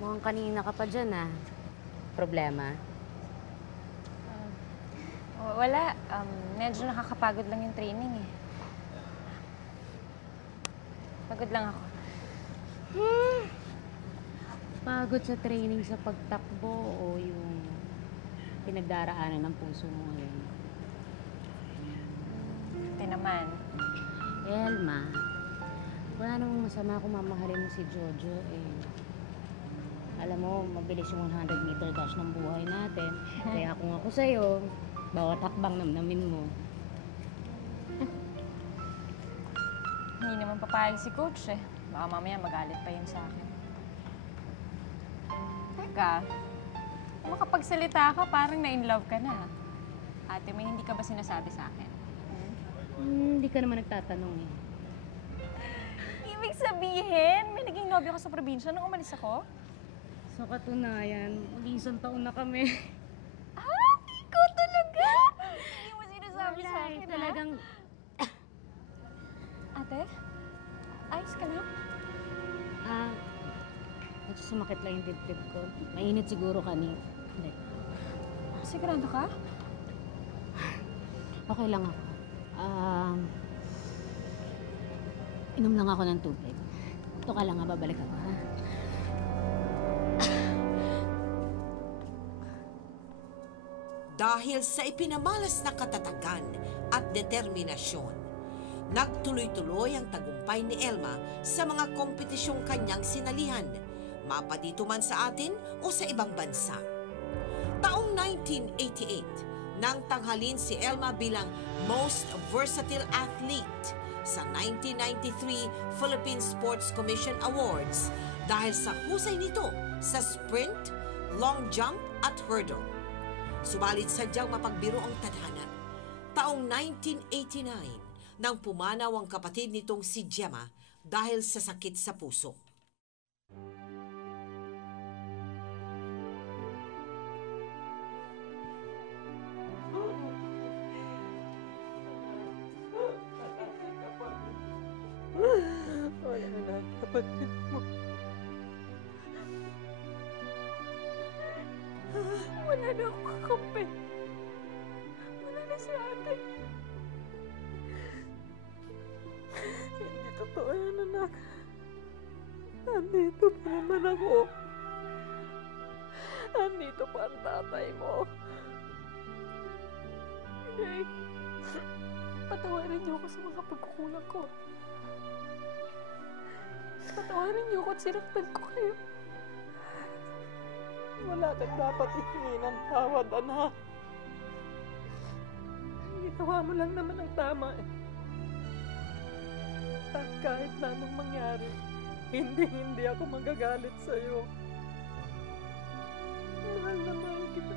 Mukhang kanina ka pa dyan, ah. Problema? Wala. Medyo nakakapagod lang yung training eh. Pagod lang ako. Pagod sa training sa pagtakbo o yung pinagdaraanan ng puso mo ngayon? Hindi naman. Elma, wala namang masama kung mamahalin mo si Jojo eh. Alam mo, mabilis yung 100-meter dash ng buhay natin. Kaya kung ako sa'yo, bawat hakbang namnamin mo. Hindi naman papayag si Coach eh. Baka mamaya magalit pa yun sa akin. Teka, makapagsalita ka, parang na-in-love ka na. Ate, may hindi ka ba sinasabi sa akin? Hindi ka naman nagtatanong eh. Ibig sabihin, may naging nobyo ka sa probinsya nung umalis ako? Sa katunayan, mag-isang taon na kami. Ah, ikaw talaga? Hindi mo sinasabi sa akin, talagang... Ate, ayos ka na? Medyo sumakit lang yung dibdib ko. Mainit siguro kanina. Hindi. Sigurado ka? Okay lang ako. Inom lang ako ng tubig. Ito ka lang nga, babalik ako, ha? Dahil sa ipinamalas na katatagan at determinasyon, nagtuloy-tuloy ang tagumpay ni Elma sa mga kompetisyong kanyang sinalihan, mapadito man sa atin o sa ibang bansa. Taong 1988, nang tanghalin si Elma bilang Most Versatile Athlete sa 1993 Philippine Sports Commission Awards dahil sa husay nito sa sprint, long jump at hurdle. Subalit sadyang mapagbiro ang tadhana. Taong 1989, nang pumanaw ang kapatid nitong si Gemma dahil sa sakit sa puso. Wala na ang kapatid mo. Wala na akong kakampi. Wala na si ate. Hindi totoo yan, anak. Andito pa naman ako. Andito pa ang tatay mo. Nay, patawarin niyo ako sa mga pagkukulang ko. Patawarin niyo ako at sinaktan ko kayo. Wala kang dapat ihingi ng tawad, anak. Ginawa mo lang naman ang tama eh. At kahit na anong mangyari, hindi ako magagalit sa'yo. Mahal na mahal kita.